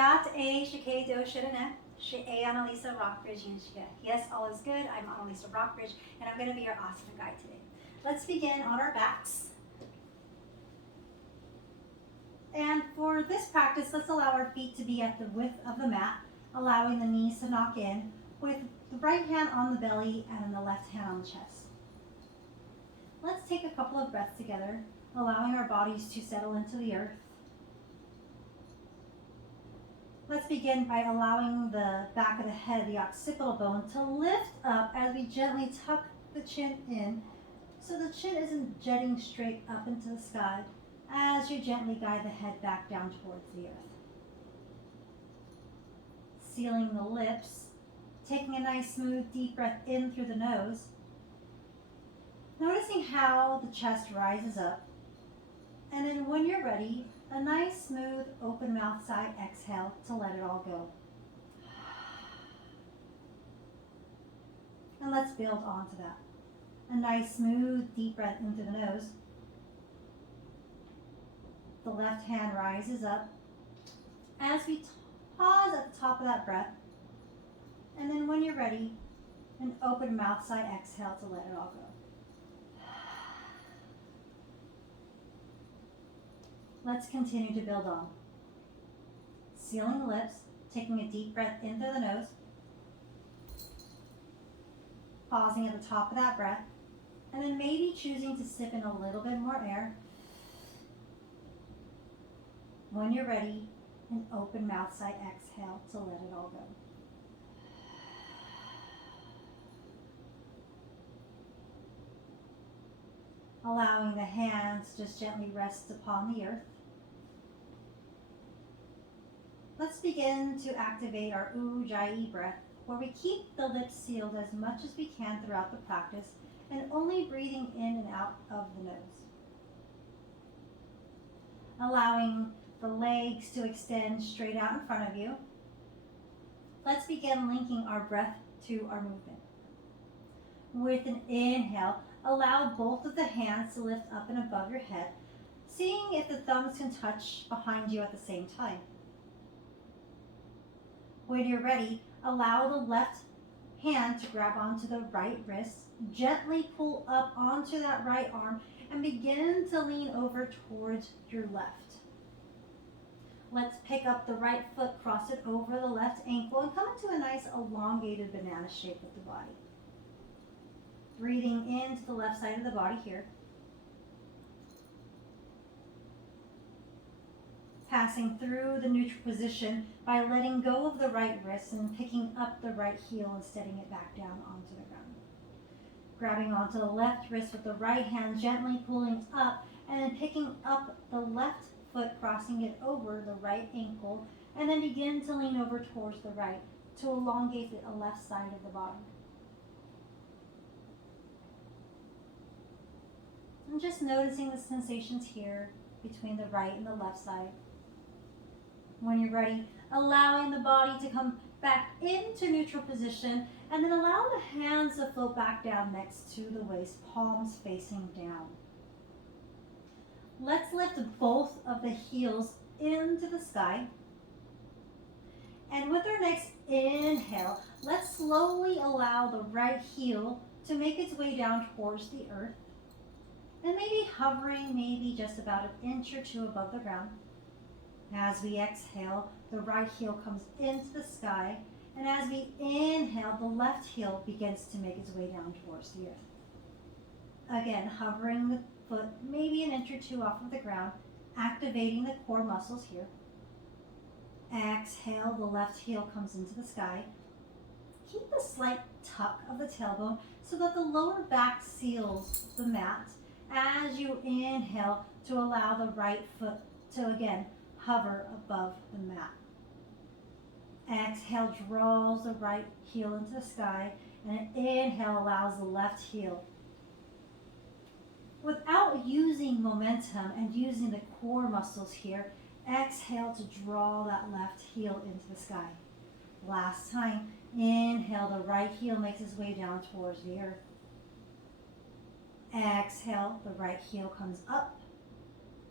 Yat A Shike Do Shirane. She A Annalisa Rockbridge Yunshika. Yes, all is good. I'm Annalisa Rockbridge, and I'm going to be your asana guide today. Let's begin on our backs. And for this practice, let's allow our feet to be at the width of the mat, allowing the knees to knock in, with the right hand on the belly and the left hand on the chest. Let's take a couple of breaths together, allowing our bodies to settle into the earth. Let's begin by allowing the back of the head, the occipital bone, to lift up as we gently tuck the chin in, so the chin isn't jetting straight up into the sky as you gently guide the head back down towards the earth. Sealing the lips, taking a nice smooth deep breath in through the nose, noticing how the chest rises up, and then when you're ready, a nice smooth open mouth side exhale to let it all go. And let's build onto that. A nice smooth deep breath in through the nose. The left hand rises up as we pause at the top of that breath. And then when you're ready, an open mouth side exhale to let it all go. Let's continue to build on. Sealing the lips, taking a deep breath in through the nose. Pausing at the top of that breath. And then maybe choosing to sip in a little bit more air. When you're ready, an open mouth side exhale to let it all go. Allowing the hands just gently rest upon the earth. Let's begin to activate our Ujjayi breath, where we keep the lips sealed as much as we can throughout the practice and only breathing in and out of the nose. Allowing the legs to extend straight out in front of you. Let's begin linking our breath to our movement. With an inhale, allow both of the hands to lift up and above your head, seeing if the thumbs can touch behind you at the same time. When you're ready, allow the left hand to grab onto the right wrist, gently pull up onto that right arm, and begin to lean over towards your left. Let's pick up the right foot, cross it over the left ankle, and come into a nice elongated banana shape with the body. Breathing into the left side of the body here. Passing through the neutral position by letting go of the right wrist and picking up the right heel and steadying it back down onto the ground. Grabbing onto the left wrist with the right hand, gently pulling up, and then picking up the left foot, crossing it over the right ankle, and then begin to lean over towards the right to elongate the left side of the body. And just noticing the sensations here between the right and the left side. When you're ready, allowing the body to come back into neutral position, and then allow the hands to float back down next to the waist, palms facing down. Let's lift both of the heels into the sky. And with our next inhale, let's slowly allow the right heel to make its way down towards the earth. And maybe hovering maybe just about an inch or two above the ground. As we exhale, the right heel comes into the sky, and as we inhale, the left heel begins to make its way down towards the earth. Again, hovering the foot maybe an inch or two off of the ground, activating the core muscles here. Exhale, the left heel comes into the sky. Keep a slight tuck of the tailbone so that the lower back seals the mat as you inhale to allow the right foot to again hover above the mat. Exhale draws the right heel into the sky, and an inhale allows the left heel. Without using momentum and using the core muscles here, exhale to draw that left heel into the sky. Last time, inhale, the right heel makes its way down towards the earth. Exhale, the right heel comes up.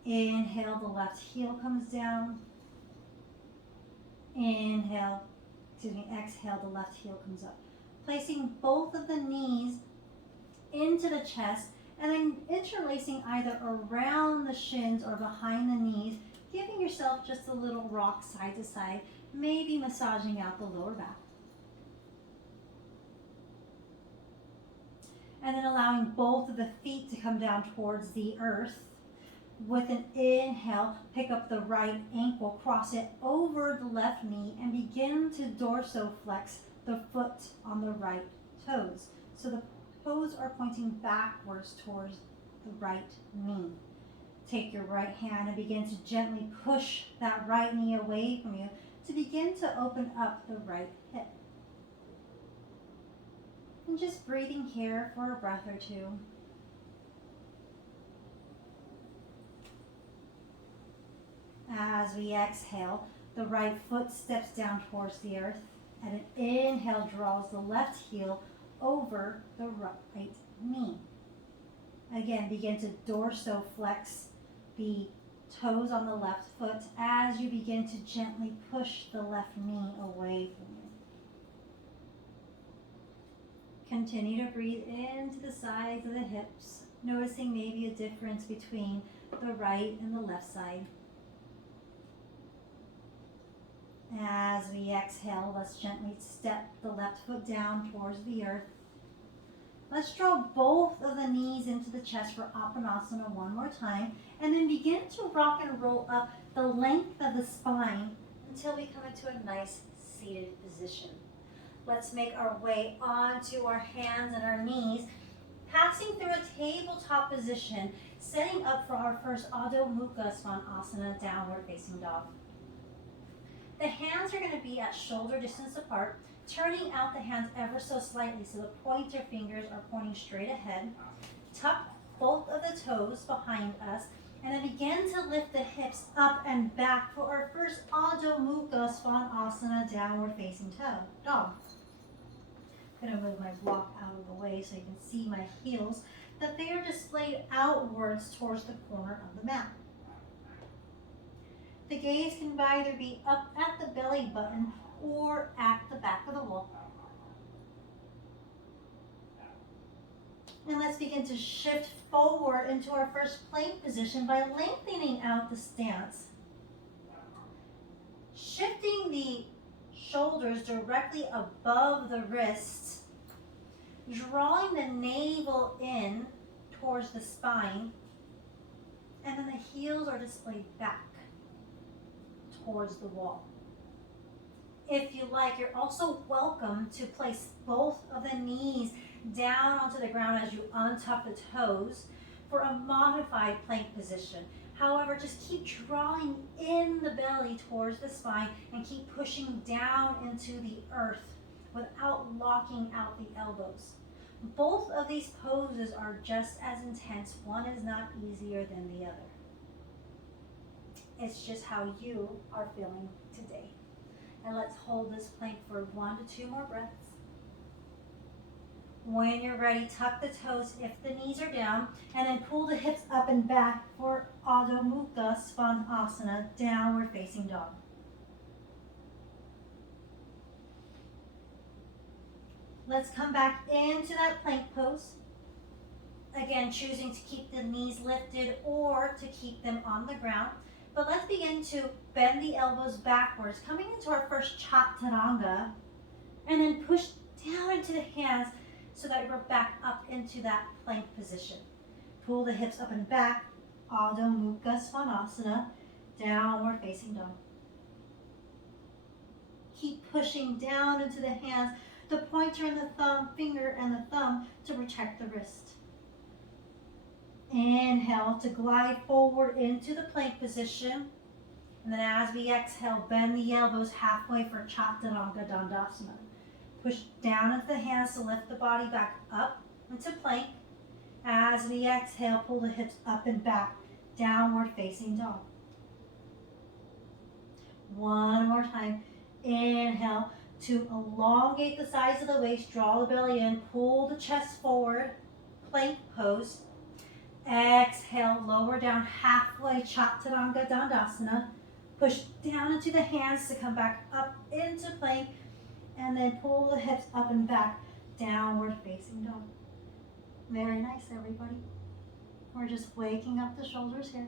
Inhale, the left heel comes down. Inhale, exhale, the left heel comes up. Placing both of the knees into the chest and then interlacing either around the shins or behind the knees, giving yourself just a little rock side to side, maybe massaging out the lower back. And then allowing both of the feet to come down towards the earth. With an inhale, pick up the right ankle, cross it over the left knee, and begin to dorsoflex the foot on the right toes. So the toes are pointing backwards towards the right knee. Take your right hand and begin to gently push that right knee away from you to begin to open up the right hip. And just breathing here for a breath or two. As we exhale, the right foot steps down towards the earth, and an inhale draws the left heel over the right knee. Again, begin to dorsoflex the toes on the left foot as you begin to gently push the left knee away from you. Continue to breathe into the sides of the hips, noticing maybe a difference between the right and the left side. As we exhale, let's gently step the left foot down towards the earth. Let's draw both of the knees into the chest for Apanasana one more time, and then begin to rock and roll up the length of the spine until we come into a nice seated position. Let's make our way onto our hands and our knees, passing through a tabletop position, setting up for our first Adho Mukha Svanasana, downward facing dog. The hands are going to be at shoulder distance apart, turning out the hands ever so slightly so the pointer fingers are pointing straight ahead. Tuck both of the toes behind us, and then begin to lift the hips up and back for our first Adho Mukha Svanasana, downward facing dog. I'm going to move my block out of the way so you can see my heels, that they are displayed outwards towards the corner of the mat. The gaze can either be up at the belly button or at the back of the wall. And let's begin to shift forward into our first plank position by lengthening out the stance. Shifting the shoulders directly above the wrists, drawing the navel in towards the spine, and then the heels are displayed back towards the wall. If you like, you're also welcome to place both of the knees down onto the ground as you untuck the toes for a modified plank position. However, just keep drawing in the belly towards the spine and keep pushing down into the earth without locking out the elbows. Both of these poses are just as intense. One is not easier than the other. It's just how you are feeling today. And let's hold this plank for 1 to 2 more breaths. When you're ready, tuck the toes if the knees are down, and then pull the hips up and back for Adho Mukha Svanasana, downward facing dog. Let's come back into that plank pose. Again, choosing to keep the knees lifted or to keep them on the ground. But let's begin to bend the elbows backwards, coming into our first Chaturanga, and then push down into the hands so that we're back up into that plank position. Pull the hips up and back, Adho Mukha Svanasana, downward facing dog. Keep pushing down into the hands, the pointer and the thumb, finger and the thumb to protect the wrist. Inhale to glide forward into the plank position. And then as we exhale, bend the elbows halfway for Chaturanga Dandasana. Push down into the hands to lift the body back up into plank. As we exhale, pull the hips up and back, downward facing dog. One more time. Inhale to elongate the sides of the waist, draw the belly in, pull the chest forward, plank pose. Exhale, lower down halfway, Chaturanga Dandasana. Push down into the hands to come back up into plank, and then pull the hips up and back, downward facing dog. Very nice, everybody. We're just waking up the shoulders here.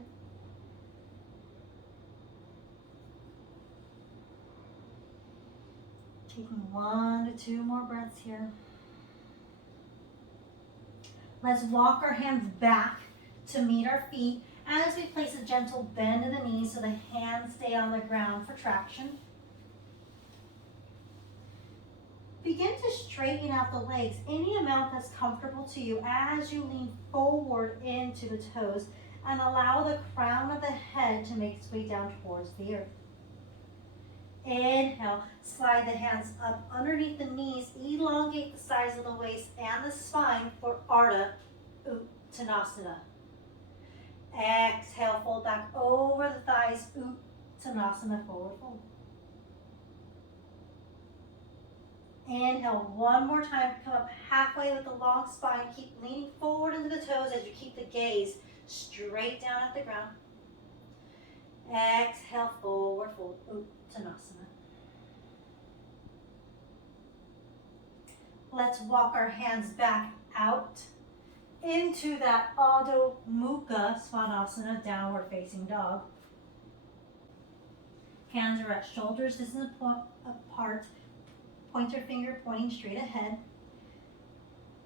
Taking 1 to 2 more breaths here. Let's walk our hands back to meet our feet as we place a gentle bend in the knees so the hands stay on the ground for traction. Begin to straighten out the legs any amount that's comfortable to you as you lean forward into the toes and allow the crown of the head to make its way down towards the earth. Inhale, slide the hands up underneath the knees, elongate the sides of the waist and the spine for Ardha Uttanasana. Exhale, fold back over the thighs, Uttanasana, forward fold. Inhale, one more time, come up halfway with the long spine, keep leaning forward into the toes as you keep the gaze straight down at the ground. Exhale, forward fold, Uttanasana. Let's walk our hands back out into that Adho Mukha Svanasana, downward facing dog. Hands are at shoulders distance apart, pointer finger pointing straight ahead.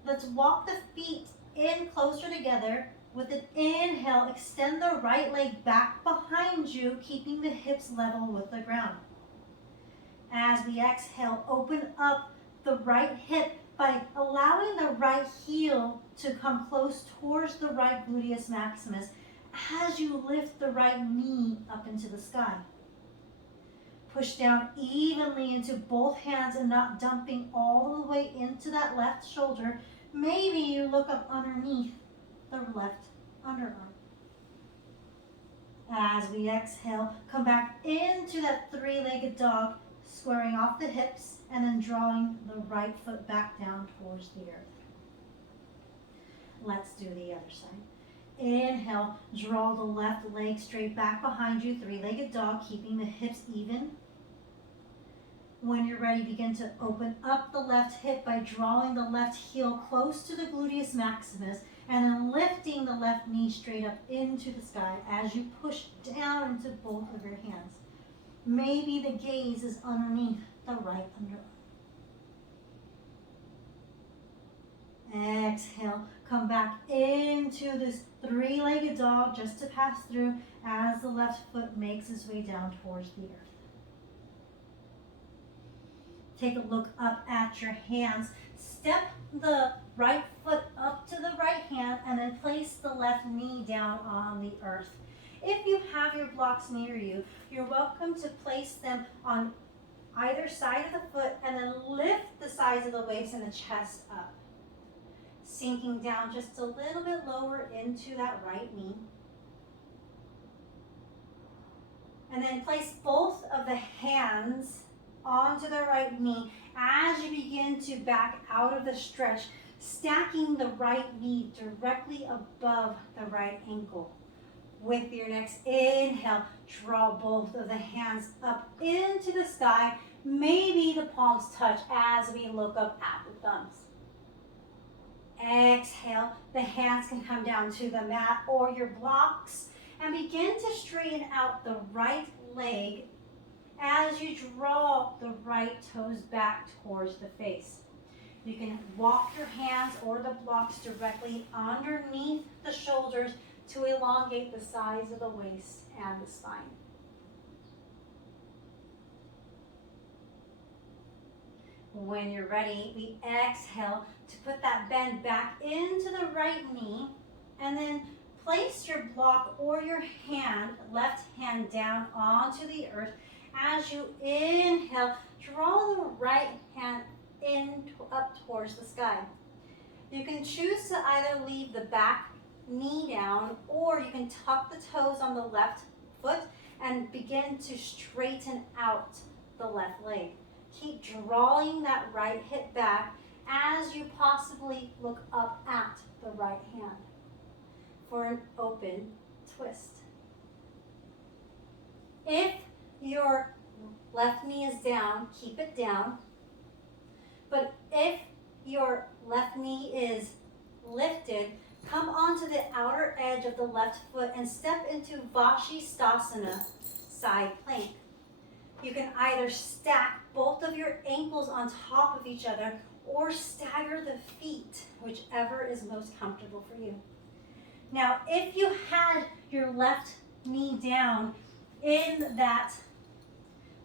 Let's walk the feet in closer together. With an inhale, extend the right leg back behind you, keeping the hips level with the ground. As we exhale, open up the right hip by allowing the right heel to come close towards the right gluteus maximus as you lift the right knee up into the sky. Push down evenly into both hands and not dumping all the way into that left shoulder. Maybe you look up underneath the left underarm. As we exhale, come back into that three-legged dog, squaring off the hips and then drawing the right foot back down towards the earth. Let's do the other side. Inhale, draw the left leg straight back behind you, three-legged dog, keeping the hips even. When you're ready, begin to open up the left hip by drawing the left heel close to the gluteus maximus and then lifting the left knee straight up into the sky as you push down into both of your hands. Maybe the gaze is underneath the right underarm. Exhale, come back into this three-legged dog just to pass through as the left foot makes its way down towards the earth. Take a look up at your hands. Step the right foot up to the right hand and then place the left knee down on the earth. If you have your blocks near you, you're welcome to place them on either side of the foot and then lift the sides of the waist and the chest up. Sinking down just a little bit lower into that right knee. And then place both of the hands onto the right knee as you begin to back out of the stretch, stacking the right knee directly above the right ankle. With your next inhale, draw both of the hands up into the sky. Maybe the palms touch as we look up at the thumbs. Exhale, the hands can come down to the mat or your blocks and begin to straighten out the right leg as you draw the right toes back towards the face. You can walk your hands or the blocks directly underneath the shoulders to elongate the sides of the waist and the spine. When you're ready, we exhale to put that bend back into the right knee and then place your block or your hand, left hand down onto the earth. As you inhale, draw the right hand up towards the sky. You can choose to either leave the back knee down or you can tuck the toes on the left foot and begin to straighten out the left leg. Keep drawing that right hip back as you possibly look up at the right hand for an open twist. If your left knee is down, keep it down. But if your left knee is lifted, come onto the outer edge of the left foot and step into Vashisthasana, side plank. You can either stack both of your ankles on top of each other or stagger the feet, whichever is most comfortable for you. Now, if you had your left knee down in that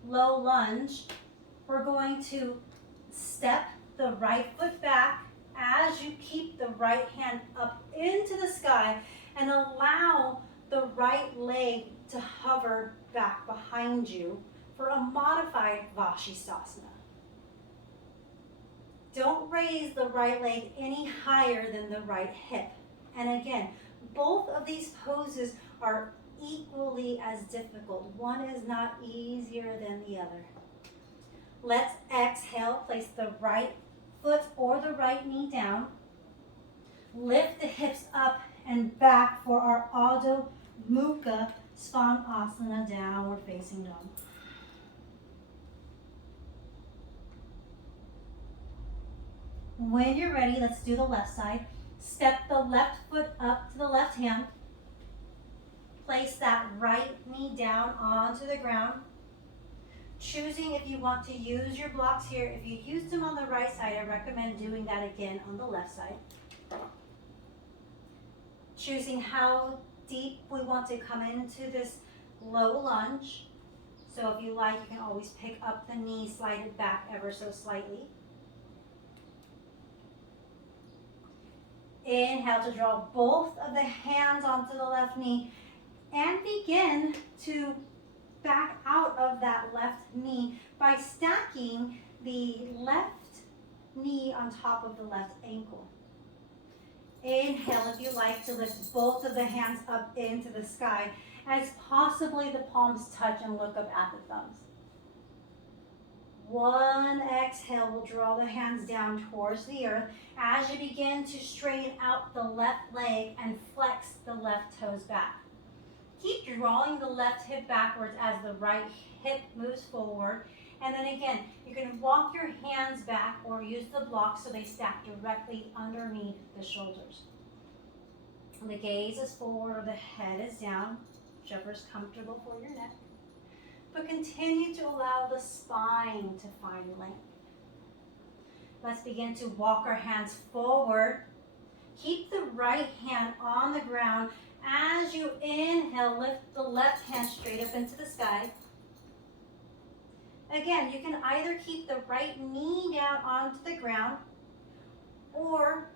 low lunge, we're going to step the right foot back as you keep the right hand up into the sky and allow the right leg to hover back behind you for a modified Vashisthasana. Don't raise the right leg any higher than the right hip. And again, both of these poses are equally as difficult. One is not easier than the other. Let's exhale, place the right foot or the right knee down. Lift the hips up and back for our Adho Mukha Svanasana, downward facing dog. When you're ready, let's do the left side. Step the left foot up to the left hand. Place that right knee down onto the ground. Choosing if you want to use your blocks here. If you used them on the right side, I recommend doing that again on the left side. Choosing how deep we want to come into this low lunge. So if you like, you can always pick up the knee, slide it back ever so slightly. Inhale to draw both of the hands onto the left knee and begin to back out of that left knee by stacking the left knee on top of the left ankle. Inhale if you like to lift both of the hands up into the sky as possibly the palms touch and look up at the thumbs. One exhale will draw the hands down towards the earth as you begin to straighten out the left leg and flex the left toes back. Keep drawing the left hip backwards as the right hip moves forward. And then again, you can walk your hands back or use the blocks so they stack directly underneath the shoulders. The gaze is forward or the head is down, whichever is comfortable for your neck. But continue to allow the spine to find length. Let's begin to walk our hands forward. Keep the right hand on the ground. As you inhale, lift the left hand straight up into the sky. Again, you can either keep the right knee down onto the ground, or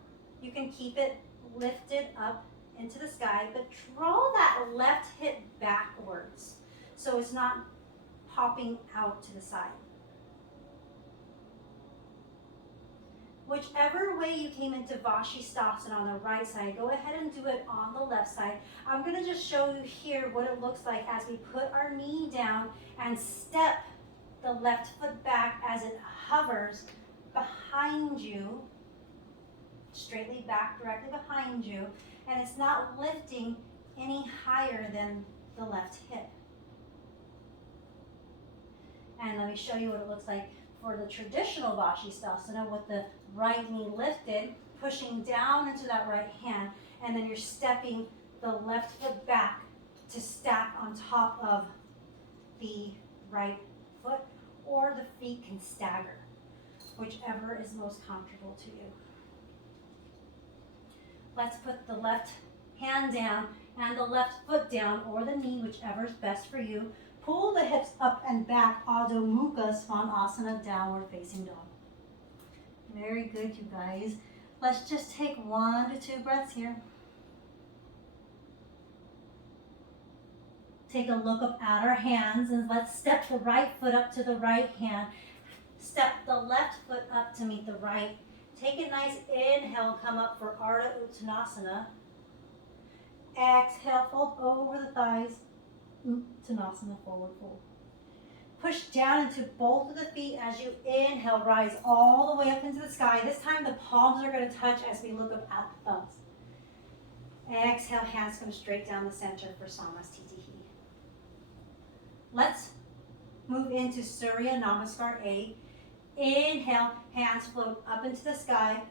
you can keep it lifted up into the sky, but draw that left hip backwards so it's not popping out to the side. Whichever way you came into Vashisthasana on the right side, go ahead and do it on the left side. I'm going to just show you here what it looks like as we put our knee down and step the left foot back as it hovers behind you, straightly back directly behind you, and it's not lifting any higher than the left hip. And let me show you what it looks like for the traditional Vashisthasana with the right knee lifted, pushing down into that right hand, and then you're stepping the left foot back to stack on top of the right foot, or the feet can stagger, whichever is most comfortable to you. Let's put the left hand down and the left foot down, or the knee, whichever is best for you. Pull the hips up and back, Adho Mukha Svanasana, downward facing dog. Very good, you guys. Let's just take 1 to 2 breaths here. Take a look up at our hands and let's step the right foot up to the right hand. Step the left foot up to meet the right. Take a nice inhale, come up for Ardha Uttanasana. Exhale, fold over the thighs. Uttanasana, forward fold. Push down into both of the feet as you inhale, rise all the way up into the sky. This time the palms are going to touch as we look up at the thumbs. Exhale, hands come straight down the center for Samasthiti. Let's Move into Surya Namaskar A. Inhale, hands float up into the sky.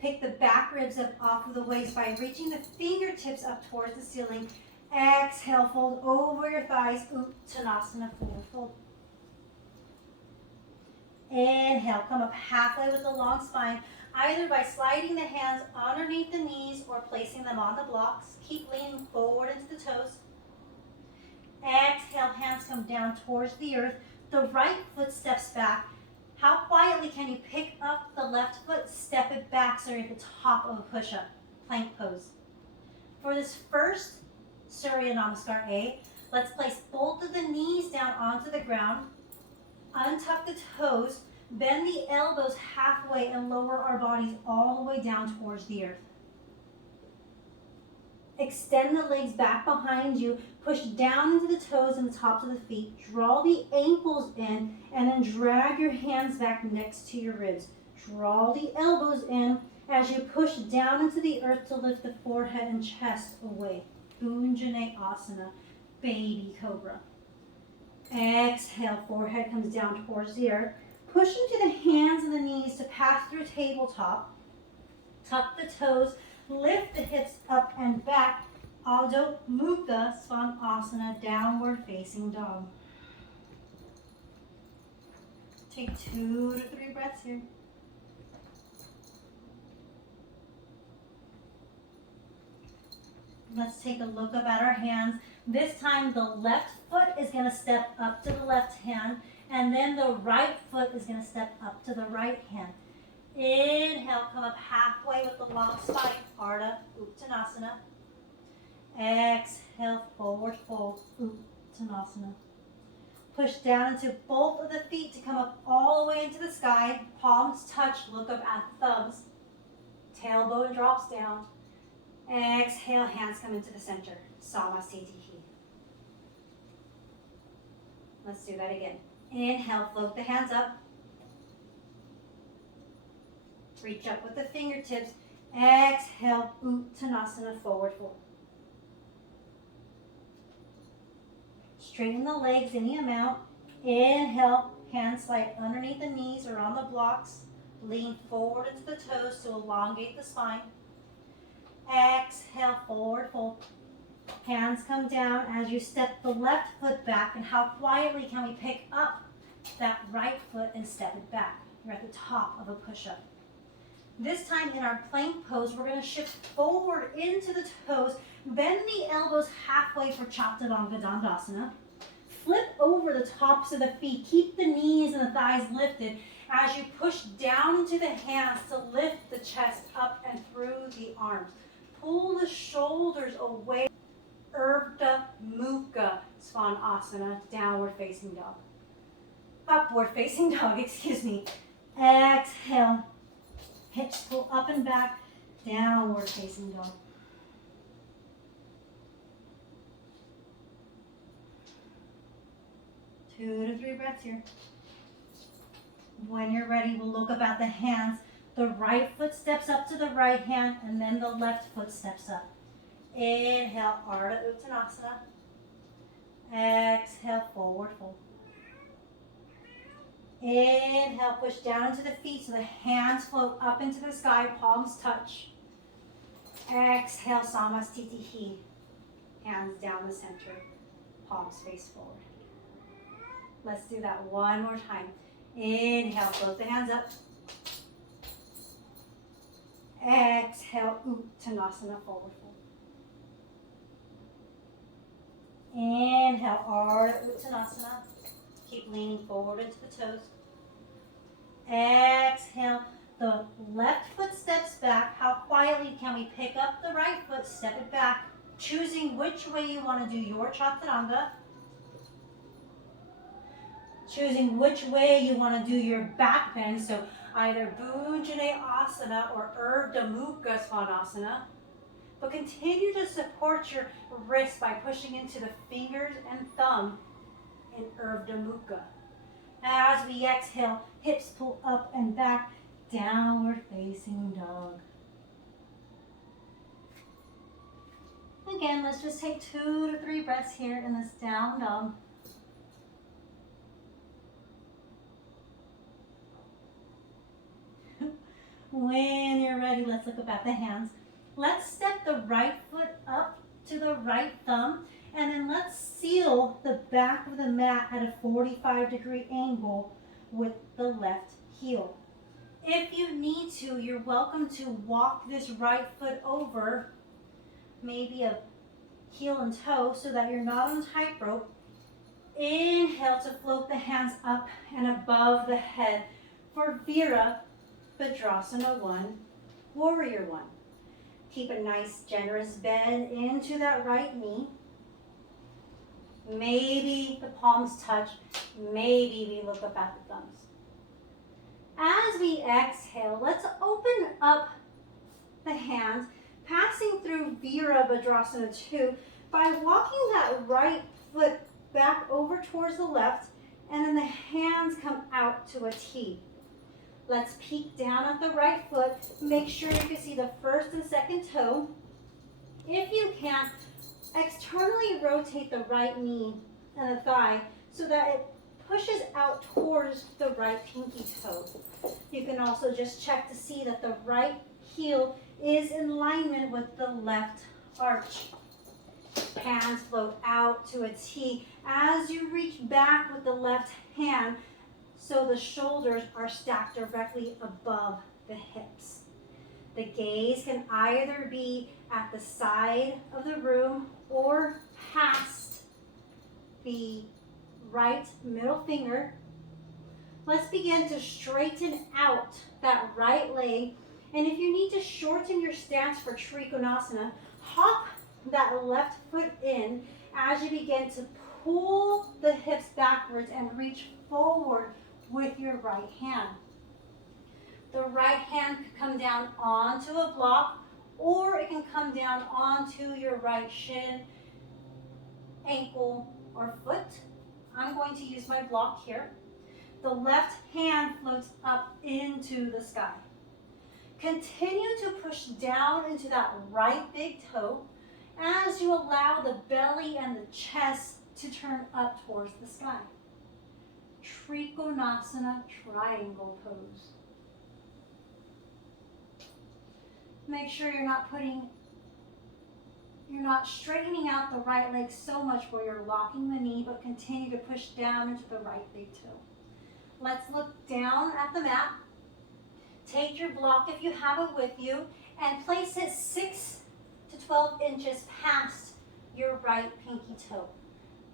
Pick the back ribs up off of the waist by reaching the fingertips up towards the ceiling. Exhale, fold over your thighs, Uttanasana, forward fold. Inhale, come up halfway with a long spine, either by sliding the hands underneath the knees or placing them on the blocks. Keep leaning forward into the toes. Exhale, hands come down towards the earth. The right foot steps back. How quietly can you pick up the left foot, step it back so you're at the top of a push-up, plank pose. For this first Surya Namaskar A, let's place both of the knees down onto the ground, untuck the toes, bend the elbows halfway and lower our bodies all the way down towards the earth. Extend the legs back behind you, push down into the toes and the tops of the feet, draw the ankles in, and then drag your hands back next to your ribs. Draw the elbows in as you push down into the earth to lift the forehead and chest away. Asana, baby cobra. Exhale, forehead comes down towards the earth. Push into the hands and the knees to pass through tabletop. Tuck the toes, lift the hips up and back. Adho Mukha Svanasana, downward facing dog. Take 2 to 3 breaths here. Let's take a look up at our hands. This time the left foot is going to step up to the left hand, and then the right foot is going to step up to the right hand. Inhale, come up halfway with the long spine, Ardha Uttanasana. Exhale, forward fold, Uttanasana. Push down into both of the feet to come up all the way into the sky. Palms touch, look up at the thumbs. Tailbone drops down. Exhale, hands come into the center, Samasthiti. Let's do that again. Inhale, float the hands up. Reach up with the fingertips. Exhale, Uttanasana, forward fold. Straighten the legs any amount. Inhale, hands slide underneath the knees or on the blocks. Lean forward into the toes to elongate the spine. Exhale, forward fold. Hands come down as you step the left foot back, and how quietly can we pick up that right foot and step it back? You're at the top of a push-up. This time in our plank pose, we're going to shift forward into the toes, bend the elbows halfway for Chaturanga Dandasana. Flip over the tops of the feet. Keep the knees and the thighs lifted as you push down into the hands to lift the chest up and through the arms. Pull the shoulders away. Urdhva Mukha Svanasana, downward facing dog. Upward facing dog, excuse me. Exhale. Hips pull up and back, downward facing dog. Two to three breaths here. When you're ready, we'll look up at the hands. The right foot steps up to the right hand, and then the left foot steps up. Inhale, Ardha Uttanasana. Exhale, forward fold. Inhale, push down into the feet so the hands float up into the sky, palms touch. Exhale, Samasthiti. Hands down the center, palms face forward. Let's do that one more time. Inhale, float the hands up. Exhale, Uttanasana, forward fold. Inhale, Ardha Uttanasana. Keep leaning forward into the toes. Exhale, the left foot steps back. How quietly can we pick up the right foot, step it back, choosing which way you want to do your Chaturanga. Choosing which way you want to do your back bend, so either Bhujane Asana or Urdhva Mukha Svanasana. But continue to support your wrist by pushing into the fingers and thumb in Urdhva Mukha. As we exhale, hips pull up and back, downward facing dog. Again, let's just take 2 to 3 breaths here in this down dog. When you're ready, let's look up at the hands. Let's step the right foot up to the right thumb, and then let's seal the back of the mat at a 45-degree angle with the left heel. If you need to, you're welcome to walk this right foot over, maybe a heel and toe, so that you're not on tightrope. Inhale to float the hands up and above the head for Virabhadrasana 1, Warrior 1. Keep a nice generous bend into that right knee. Maybe the palms touch, maybe we look up at the thumbs. As we exhale, let's open up the hands, passing through Virabhadrasana 2 by walking that right foot back over towards the left, and then the hands come out to a T. Let's peek down at the right foot. Make sure you can see the first and second toe. If you can, externally rotate the right knee and the thigh so that it pushes out towards the right pinky toe. You can also just check to see that the right heel is in alignment with the left arch. Hands float out to a T as you reach back with the left hand so the shoulders are stacked directly above the hips. The gaze can either be at the side of the room or past the right middle finger. Let's begin to straighten out that right leg. And if you need to shorten your stance for Trikonasana, hop that left foot in as you begin to pull the hips backwards and reach forward with your right hand. The right hand can come down onto a block, or it can come down onto your right shin, ankle, or foot. I'm going to use my block here. The left hand floats up into the sky. Continue to push down into that right big toe as you allow the belly and the chest to turn up towards the sky. Trikonasana triangle pose. Make sure you're not straightening out the right leg so much where you're locking the knee, but continue to push down into the right big toe. Let's look down at the mat. Take your block if you have it with you and place it 6 to 12 inches past your right pinky toe.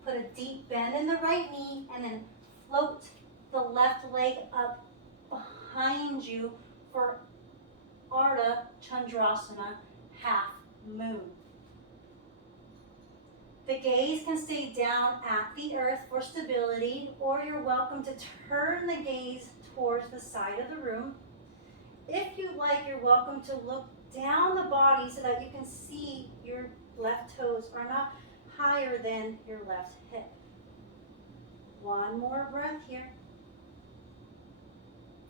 Put a deep bend in the right knee and then float the left leg up behind you for Ardha Chandrasana, half moon. The gaze can stay down at the earth for stability, or you're welcome to turn the gaze towards the side of the room. If you like, you're welcome to look down the body so that you can see your left toes are not higher than your left hip. One more breath here.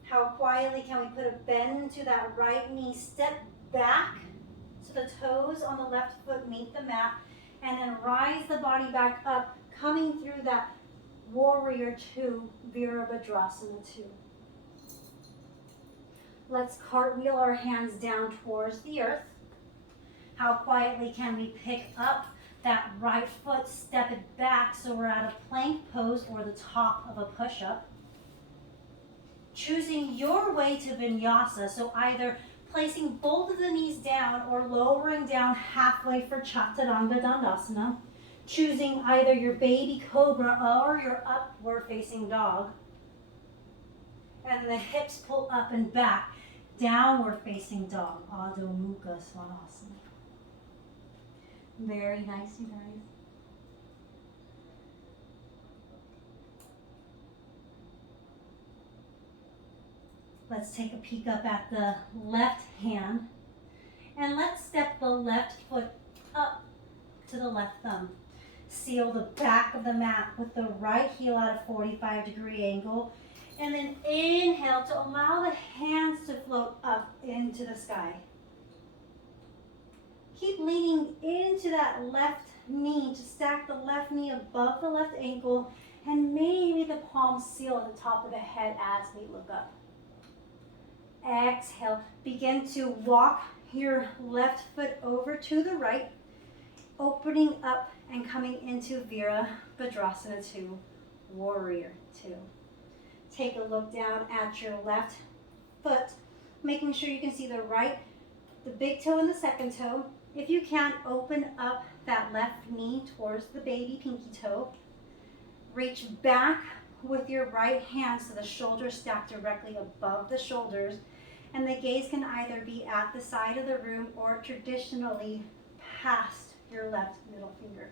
How quietly can we put a bend into that right knee? Step back so the toes on the left foot meet the mat, and then rise the body back up, coming through that Warrior 2, Virabhadrasana 2. Let's cartwheel our hands down towards the earth. How quietly can we pick up that right foot, step it back so we're at a plank pose or the top of a push-up. Choosing your way to vinyasa, so either placing both of the knees down or lowering down halfway for Chaturanga Dandasana. Choosing either your baby cobra or your upward facing dog. And the hips pull up and back, downward facing dog, Adho Mukha Svanasana. Very nice, you guys. Let's take a peek up at the left hand, and let's step the left foot up to the left thumb. Seal the back of the mat with the right heel at a 45-degree angle, and then inhale to allow the hands to float up into the sky. Keep leaning into that left knee to stack the left knee above the left ankle, and maybe the palms seal at the top of the head as we look up. Exhale, begin to walk your left foot over to the right, opening up and coming into Virabhadrasana 2, Warrior 2. Take a look down at your left foot, making sure you can see the big toe and the second toe. If you can, open up that left knee towards the baby pinky toe. Reach back with your right hand so the shoulders stack directly above the shoulders, and the gaze can either be at the side of the room or traditionally past your left middle finger.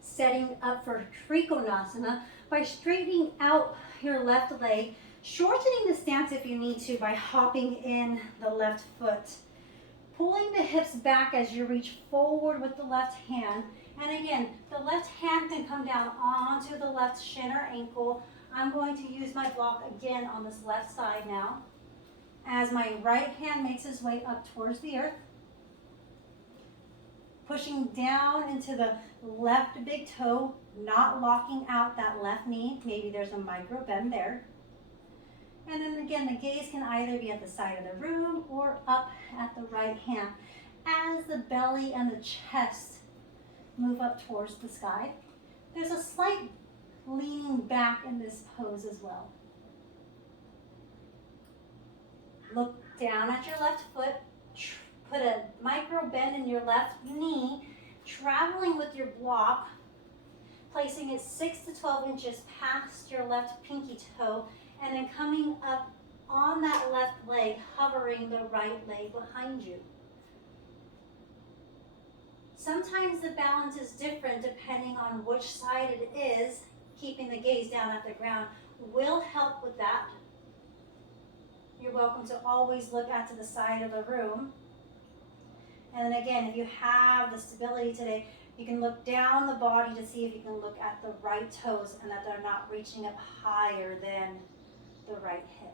Setting up for Trikonasana by straightening out your left leg, shortening the stance if you need to by hopping in the left foot. Pulling the hips back as you reach forward with the left hand. And again, the left hand can come down onto the left shin or ankle. I'm going to use my block again on this left side now. As my right hand makes its way up towards the earth, pushing down into the left big toe, not locking out that left knee. Maybe there's a micro bend there. And then again, the gaze can either be at the side of the room or up at the right hand as the belly and the chest move up towards the sky. There's a slight leaning back in this pose as well. Look down at your left foot. Put a micro bend in your left knee, traveling with your block, placing it 6 to 12 inches past your left pinky toe, and then coming up on that left leg, hovering the right leg behind you. Sometimes the balance is different depending on which side it is. Keeping the gaze down at the ground will help with that. You're welcome to always look out to the side of the room. And then again, if you have the stability today, you can look down the body to see if you can look at the right toes and that they're not reaching up higher than the right hip.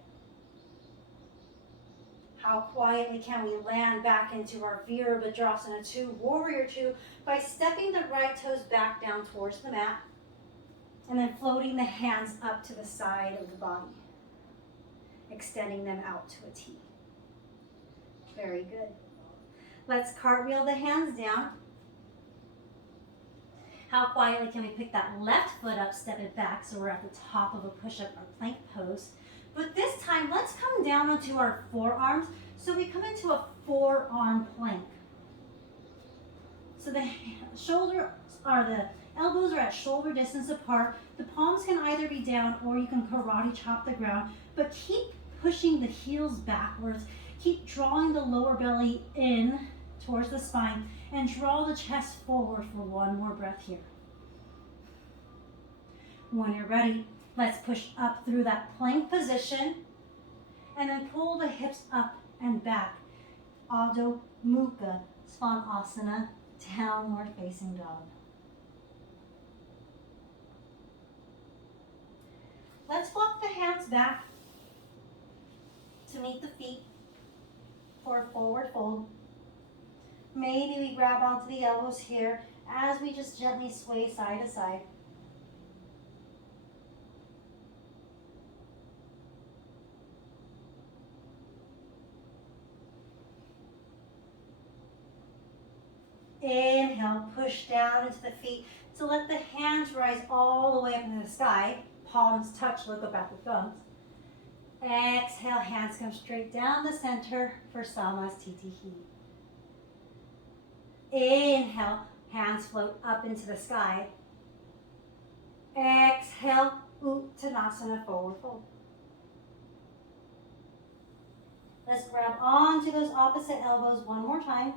How quietly can we land back into our Virabhadrasana 2, Warrior 2, by stepping the right toes back down towards the mat and then floating the hands up to the side of the body, extending them out to a T. Very good. Let's cartwheel the hands down. How quietly can we pick that left foot up, step it back so we're at the top of a push-up or plank pose. But this time, let's come down onto our forearms. So we come into a forearm plank. So the elbows are at shoulder distance apart. The palms can either be down or you can karate chop the ground. But keep pushing the heels backwards. Keep drawing the lower belly in towards the spine and draw the chest forward for one more breath here. When you're ready, let's push up through that plank position and then pull the hips up and back. Adho Mukha Svanasana, downward facing dog. Let's walk the hands back to meet the feet for a forward fold. Maybe we grab onto the elbows here as we just gently sway side to side. Inhale, push down into the feet to let the hands rise all the way up into the sky. Palms touch, look up at the thumbs. Exhale, hands come straight down the center for Samasthiti. Inhale, hands float up into the sky. Exhale, Uttanasana, forward fold. Let's grab onto those opposite elbows one more time.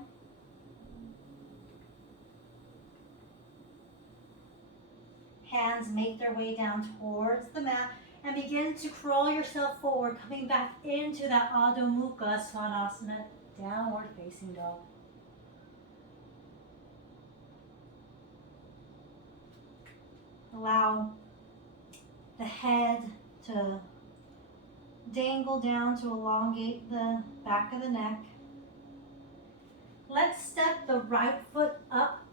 Hands make their way down towards the mat and begin to crawl yourself forward, coming back into that Adho Mukha Svanasana, downward facing dog. Allow the head to dangle down to elongate the back of the neck. Let's step the right foot up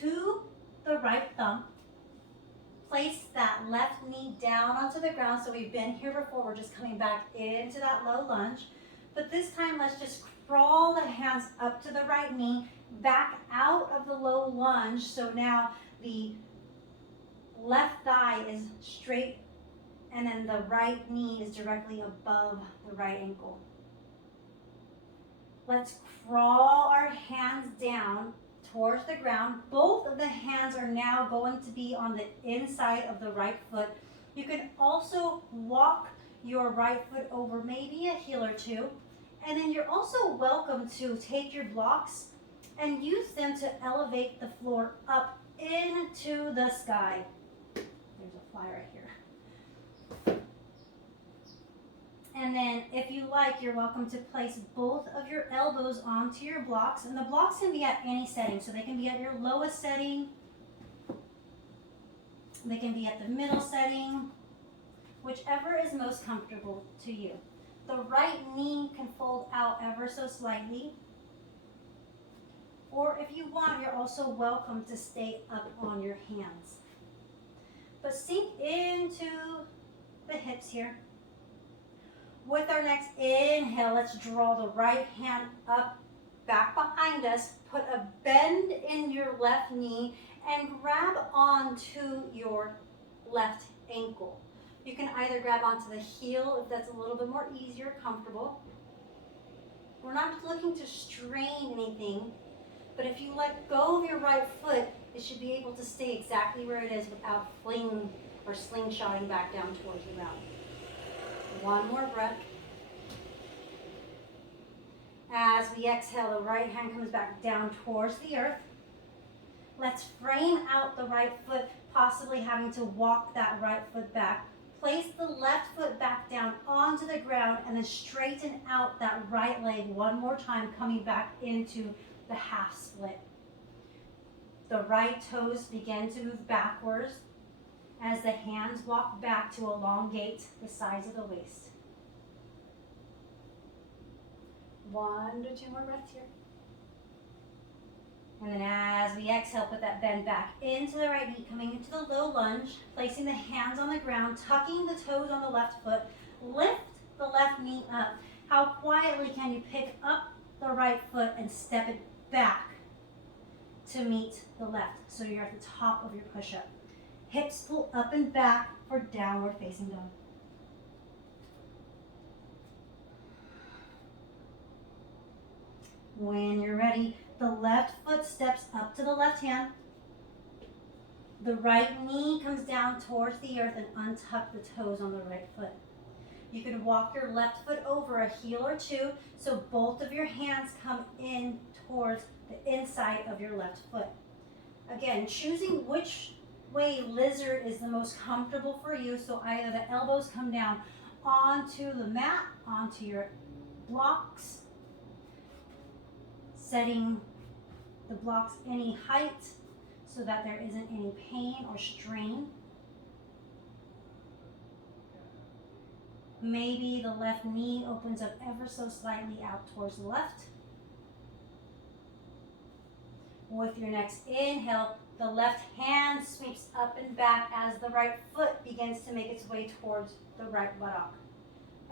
to the right thumb. Place that left knee down onto the ground. So we've been here before. We're just coming back into that low lunge. But this time, let's just crawl the hands up to the right knee, back out of the low lunge. So now the left thigh is straight, and then the right knee is directly above the right ankle. Let's crawl our hands down towards the ground. Both of the hands are now going to be on the inside of the right foot. You can also walk your right foot over maybe a heel or two. And then you're also welcome to take your blocks and use them to elevate the floor up into the sky. There's a fly right here. And then if you like, you're welcome to place both of your elbows onto your blocks. And the blocks can be at any setting. So they can be at your lowest setting. They can be at the middle setting. Whichever is most comfortable to you. The right knee can fold out ever so slightly. Or if you want, you're also welcome to stay up on your hands. But sink into the hips here. With our next inhale, let's draw the right hand up, back behind us. Put a bend in your left knee and grab onto your left ankle. You can either grab onto the heel if that's a little bit more easier, comfortable. We're not looking to strain anything, but if you let go of your right foot, it should be able to stay exactly where it is without flinging or slingshotting back down towards the ground. One more breath. As we exhale, the right hand comes back down towards the earth. Let's frame out the right foot, possibly having to walk that right foot back. Place the left foot back down onto the ground and then straighten out that right leg one more time, coming back into the half split. The right toes begin to move backwards as the hands walk back to elongate the sides of the waist. 1 to 2 more breaths here. And then as we exhale, put that bend back into the right knee, coming into the low lunge, placing the hands on the ground, tucking the toes on the left foot, lift the left knee up. How quietly can you pick up the right foot and step it back to meet the left, so you're at the top of your push-up. Hips pull up and back for downward facing dog. When you're ready, the left foot steps up to the left hand. The right knee comes down towards the earth and untuck the toes on the right foot. You can walk your left foot over a heel or two, so both of your hands come in towards the inside of your left foot. Again, choosing which way lizard is the most comfortable for you, so either the elbows come down onto the mat, onto your blocks, setting the blocks any height so that there isn't any pain or strain. Maybe the left knee opens up ever so slightly out towards the left. With your next inhale, the left hand sweeps up and back as the right foot begins to make its way towards the right buttock.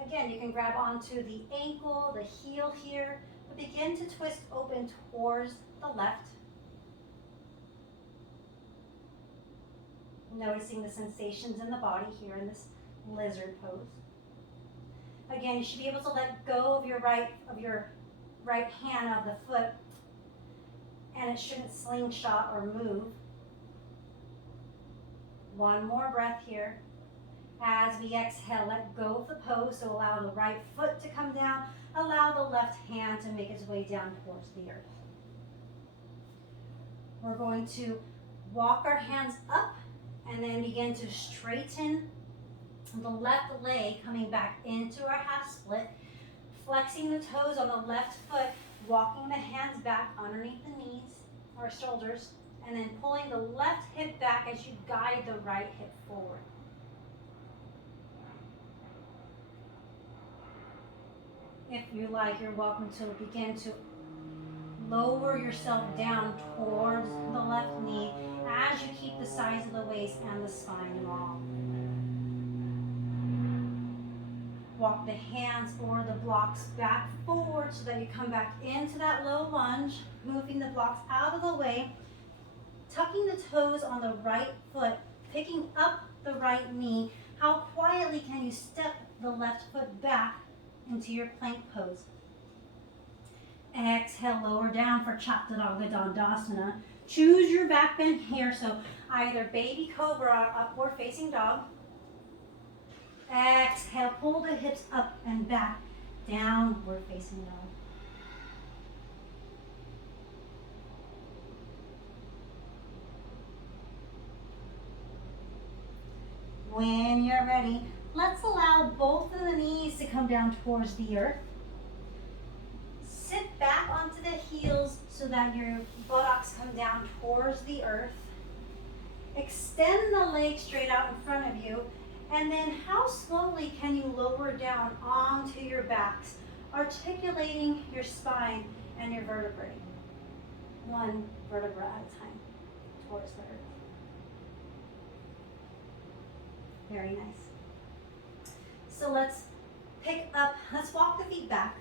Again, you can grab onto the ankle, the heel here, but begin to twist open towards the left. Noticing the sensations in the body here in this lizard pose. Again, you should be able to let go of your right hand of the foot, and it shouldn't slingshot or move. One more breath here. As we exhale, let go of the pose, so allow the right foot to come down, allow the left hand to make its way down towards the earth. We're going to walk our hands up and then begin to straighten the left leg, coming back into our half split, flexing the toes on the left foot, walking the hands back underneath the knees or shoulders, and then pulling the left hip back as you guide the right hip forward. If you like, you're welcome to begin to lower yourself down towards the left knee as you keep the size of the waist and the spine long. Walk the hands or the blocks back forward so that you come back into that low lunge, moving the blocks out of the way, tucking the toes on the right foot, picking up the right knee. How quietly can you step the left foot back into your plank pose? Exhale, lower down for Chaturanga Dandasana. Choose your back bend here, so either baby cobra or upward facing dog. Exhale, pull the hips up and back, downward facing dog. When you're ready, let's allow both of the knees to come down towards the earth. Sit back onto the heels so that your buttocks come down towards the earth. Extend the legs straight out in front of you. And then how slowly can you lower down onto your backs, articulating your spine and your vertebrae. One vertebra at a time towards the earth. Very nice. So let's walk the feet back.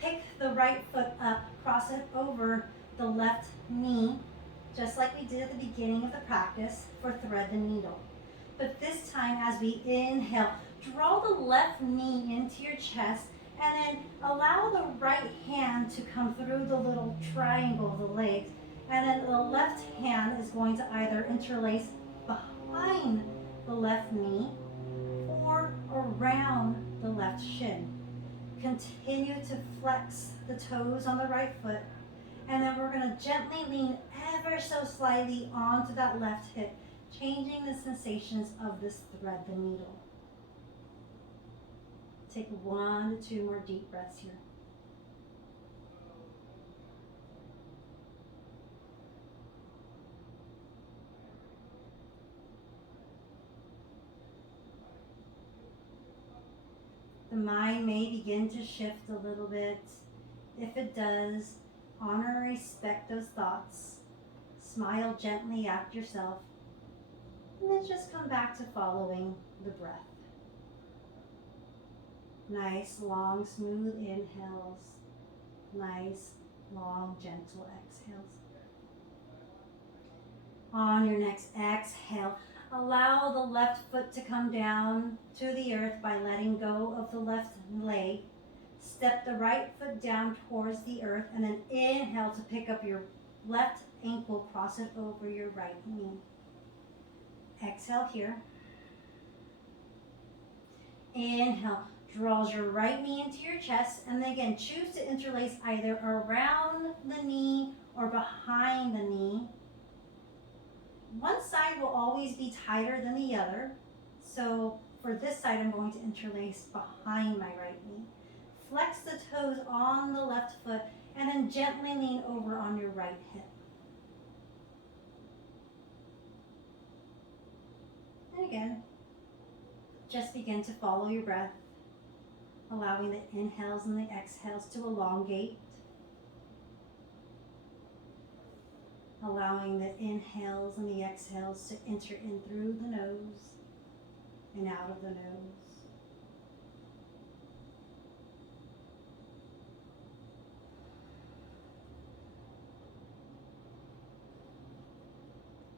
Pick the right foot up, cross it over the left knee, just like we did at the beginning of the practice for thread the needle. But this time, as we inhale, draw the left knee into your chest and then allow the right hand to come through the little triangle of the legs. And then the left hand is going to either interlace behind the left knee or around the left shin. Continue to flex the toes on the right foot. And then we're going to gently lean ever so slightly onto that left hip, changing the sensations of this thread the needle. Take 1 to 2 more deep breaths here. The mind may begin to shift a little bit. If it does, honor and respect those thoughts. Smile gently at yourself. And then just come back to following the breath. Nice, long, smooth inhales. Nice, long, gentle exhales. On your next exhale, allow the left foot to come down to the earth by letting go of the left leg. Step the right foot down towards the earth and then inhale to pick up your left ankle, cross it over your right knee. Exhale here. Inhale, draws your right knee into your chest, and then again choose to interlace either around the knee or behind the knee. One side will always be tighter than the other, so for this side I'm going to interlace behind my right knee. Flex the toes on the left foot and then gently lean over on your right hip. And again, just begin to follow your breath, allowing the inhales and the exhales to elongate. Allowing the inhales and the exhales to enter in through the nose and out of the nose.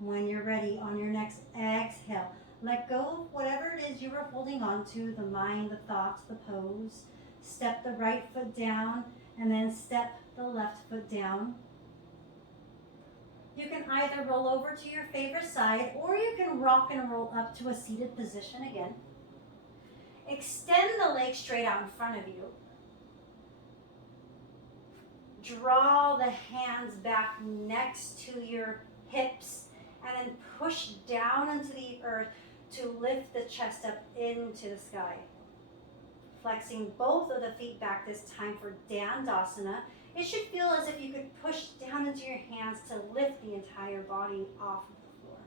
When you're ready, on your next exhale, let go of whatever it is you were holding on to, the mind, the thoughts, the pose. Step the right foot down and then step the left foot down. You can either roll over to your favorite side or you can rock and roll up to a seated position again. Extend the legs straight out in front of you. Draw the hands back next to your hips and then push down into the earth to lift the chest up into the sky. Flexing both of the feet back this time for Dandasana. It should feel as if you could push down into your hands to lift the entire body off of the floor.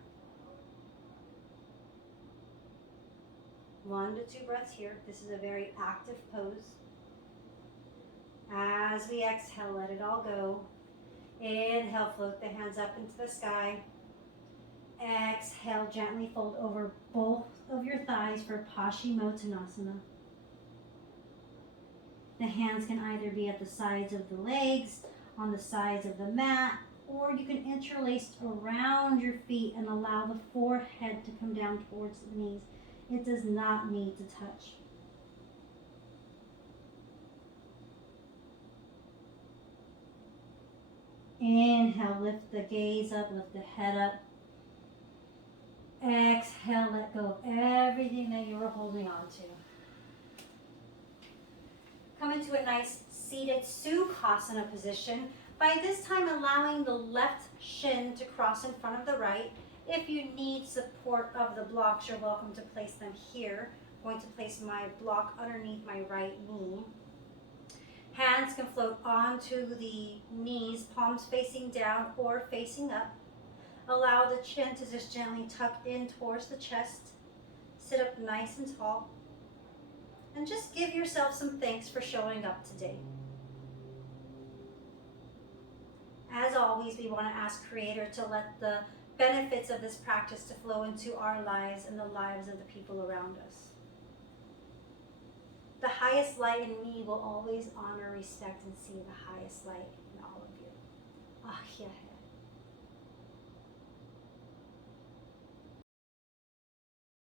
1 to 2 breaths here. This is a very active pose. As we exhale, let it all go. Inhale, float the hands up into the sky. exhale, gently fold over both of your thighs for Paschimottanasana. The hands can either be at the sides of the legs, on the sides of the mat, or you can interlace around your feet and allow the forehead to come down towards the knees. It does not need to touch. Inhale, lift the gaze up, lift the head up. Exhale, let go of everything that you were holding on to. Come into a nice seated Sukhasana position. By this time, allowing the left shin to cross in front of the right. If you need support of the blocks, you're welcome to place them here. I'm going to place my block underneath my right knee. Hands can float onto the knees, palms facing down or facing up. Allow the chin to just gently tuck in towards the chest. Sit up nice and tall. And just give yourself some thanks for showing up today. As always, we want to ask Creator to let the benefits of this practice to flow into our lives and the lives of the people around us. The highest light in me will always honor, respect, and see the highest light in all of you. Ahya.